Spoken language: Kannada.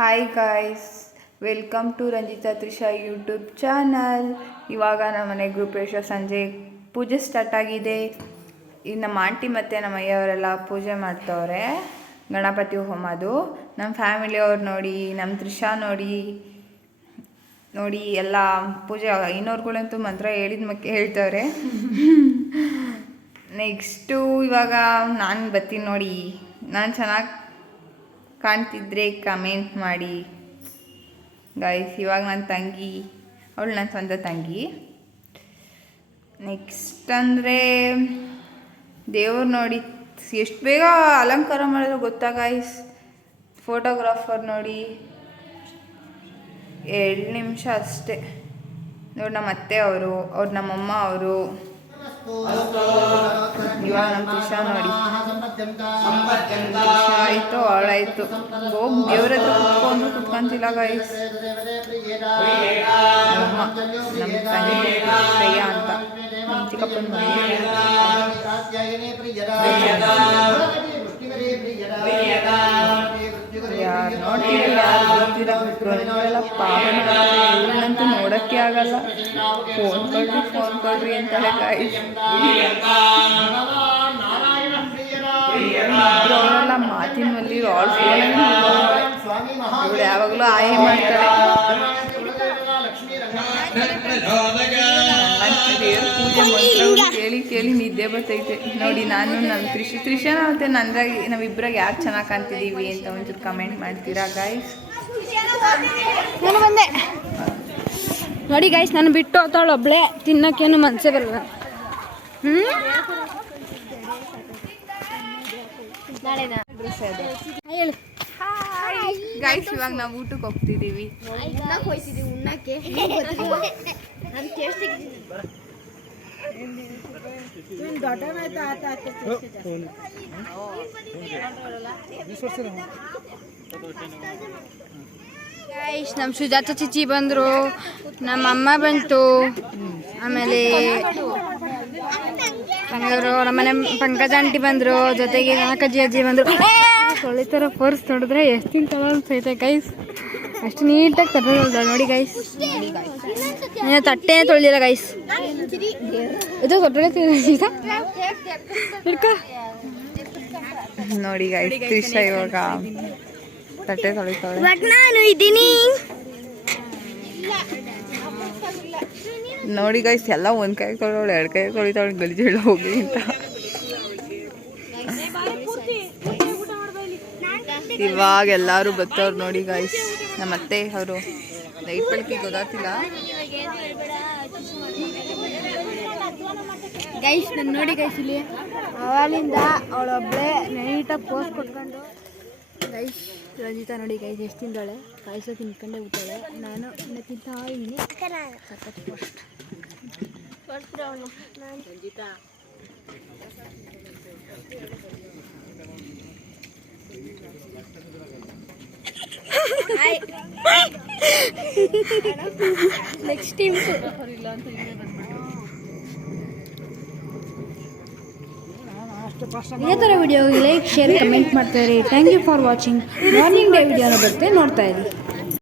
Hi guys, welcome to Ranjitha Trisha YouTube channel. ಇವಾಗ ನಮ್ಮ ಮನೆ ಗೃಹಪ್ರವೇಶ ಸಂಜೆ ಪೂಜೆ ಸ್ಟಾರ್ಟ್ ಆಗಿದೆ. ಈಗ ನಮ್ಮ ಆಂಟಿ ಮತ್ತು ನಮ್ಮ ಅಯ್ಯವರೆಲ್ಲ ಪೂಜೆ ಮಾಡ್ತವ್ರೆ, ಗಣಪತಿ ಹೋಮದು. ನಮ್ಮ ಫ್ಯಾಮಿಲಿಯವ್ರು ನೋಡಿ, ನಮ್ಮ ತ್ರಿಷಾ ನೋಡಿ ಎಲ್ಲ ಪೂಜೆ ಇನ್ನೋರ್ಗಳಂತೂ ಮಂತ್ರ ಹೇಳ್ತವ್ರೆ. ನೆಕ್ಸ್ಟು ಇವಾಗ ನಾನು ಬರ್ತೀನಿ ನೋಡಿ. ನಾನು ಚೆನ್ನಾಗಿ ಕಾಣ್ತಿದ್ರೆ ಕಮೆಂಟ್ ಮಾಡಿ ಗೈಸ್. ಇವಾಗ ನನ್ನ ತಂಗಿ, ಅವಳು ನನ್ನ ಸ್ವಂತ ತಂಗಿ. ನೆಕ್ಸ್ಟ್ ಅಂದರೆ ದೇವ್ರು ನೋಡಿ ಎಷ್ಟು ಬೇಗ ಅಲಂಕಾರ ಮಾಡಿದ್ರು ಗೊತ್ತಾ ಗೈಸ್. ಫೋಟೋಗ್ರಾಫರ್ ನೋಡಿ 2 ನಿಮಿಷ ಅಷ್ಟೇ. ನೋಡಿ ನಮ್ಮ ಅತ್ತೆ ಅವರು, ನಮ್ಮಮ್ಮ ಅವರು. ಇವಾಗ ನಮ್ಮ ತ್ರಿಷಾ ನೋಡಿ ಆಯಿತು, ಅವಳಾಯಿತು. ಹೋಗಿ ದೇವ್ರ ಹತ್ರ ಕುತ್ಕೊಂತಿಲ್ಲ ಗೈಸ್. ನಮ್ಮ ತಂಗಿ ಶ್ರೇಯಾ ಅಂತ, ನಮ್ಮ ಚಿಕ್ಕಪ್ಪನ ಯಾರು ನೋಡ್ತೀವಿ, ಯಾರು ಗೊತ್ತಿಲ್ಲ ಪಾಪನಂತೂ ನೋಡೋಕ್ಕೆ ಆಗಲ್ಲ. ಫೋನ್ ಕೊಡ್ರಿ ಅಂತಾಳೆ ಗೈಸ್. ಅವಳೆಲ್ಲ ಮಾತಿನಲ್ಲಿ ಅವಳು ಇವಳು ಯಾವಾಗಲೂ ಆಯೆ ಮಾಡ್ತಾಳೆ. ದೇವ್ರ ಪೂಜೆ ಮಂತ್ರ ಕೇಳಿ ನಿದ್ದೆ ಬರ್ತೈತೆ ನೋಡಿ. ನಾನು ನಮ್ಮ ತ್ರಿಷಾ ಮತ್ತು ನಂದಾಗಿ ನಾವಿಬ್ಬರಾಗ ಯಾರು ಚೆನ್ನಾಗಿ ಕಾಣ್ತಿದ್ದೀವಿ ಅಂತ ಒಂಚೂರು ಕಮೆಂಟ್ ಮಾಡ್ತೀರಾ ಗೈಸ್. ನಾನು ಬಂದೆ ನೋಡಿ ಗೈಸ್. ನಾನು ಬಿಟ್ಟು ಹೋತಾಳು ಒಬ್ಳೆ, ತಿನ್ನೋಕ್ಕೇನು ಮನಸ್ಸೇ ಬರಲ್ಲ. ಹೇಳಿ ಗೈಸ್. ಇವಾಗ ನಾವು ಊಟಕ್ಕೆ ಹೋಗ್ತಿದ್ದೀವಿ. ಗೈಸ್ ನಮ್ಮ ಸುಜಾತ ಚಿಚ್ಚಿ ಬಂದರು, ನಮ್ಮ ಅಮ್ಮ ಬಂತು, ಆಮೇಲೆ ನಮ್ಮನೆ ಪಂಕಜ ಆಂಟಿ ಬಂದರು, ಜೊತೆಗೆ ನಾಲ್ಕಜ್ಜಿ ಅಜ್ಜಿ ಬಂದರು. ತೊಳಿತಾರ ಪರ್ಸ್ ನೋಡಿದ್ರೆ ಎಷ್ಟು ತಿಂತಾಳ ಅನ್ಸೈತೆ ಗೈಸ್. ಅಷ್ಟು ನೀಟಾಗಿ ತಟ್ಟೆ ನೋಡಿ ಗೈಸ್. ನೀನು ತಟ್ಟೆ ತೊಳೆದಿಲ್ಲ ಗೈಸ್. ಇದು ತೊಟ್ಟೆ ನೋಡಿ ಗೈಸ್, ತ್ರಿಷಾ ಇವಾಗ ತಟ್ಟೆ ತೊಳಿತಾಳೆ. ನಾನು ಇದ್ದೀನಿ ನೋಡಿ ಗೈಸ್. ಎಲ್ಲ ಒಂದು ಕೈ ತೊಗೊಳ್ಳೋಳು, 2 ಕೈ ತೊಳಿತಾವಳು, ಗಲೀಜು ಹೋಗಿ ಅಂತ. ಇವಾಗ ಎಲ್ಲರೂ ಬರ್ತವ್ರು ನೋಡಿ ಗೈಸ್. ನಮ್ಮ ಅತ್ತೆ ಅವರು ಲೈಟ್ ಬೆಳಕಿ ಗೊತ್ತಾಗ್ತಿಲ್ಲ ಗೈಸ್. ನಾನು ನೋಡಿ ಗೈಸ್, ಇಲ್ಲಿ ಅವಾಲಿಂದ ಅವಳೊಬ್ಬಳೆ ನೀಟಾಗಿ ಪೋಸ್ಟ್ ಕೊಟ್ಕೊಂಡು ಗೈಸ್. ರಂಜಿತಾ ನೋಡಿ ಗೈಸ್ ಎಷ್ಟು ತಿಂದಾಳೆ, ಪಾಯಸ ತಿನ್ಕೊಂಡೇ ಬಿಟ್ಟಾಳೆ. ನಾನು ಇನ್ನು ತಿಂತಾ ಇದ್ದೀನಿ. ಸಖತ್ ಪೋಸ್ಟ್ ರಂಜಿತಾ. ನೆಕ್ಸ್ಟ್ ಟೈಮ್ ಇದೇ ಥರ ವಿಡಿಯೋಗೆ ಲೈಕ್, ಶೇರ್, ಕಮೆಂಟ್ ಮಾಡ್ತಾ ಇರಿ. Thank you for watching. Morning day ವಿಡಿಯೋನ ಬರುತ್ತೆ, ನೋಡ್ತಾ ಇರಿ.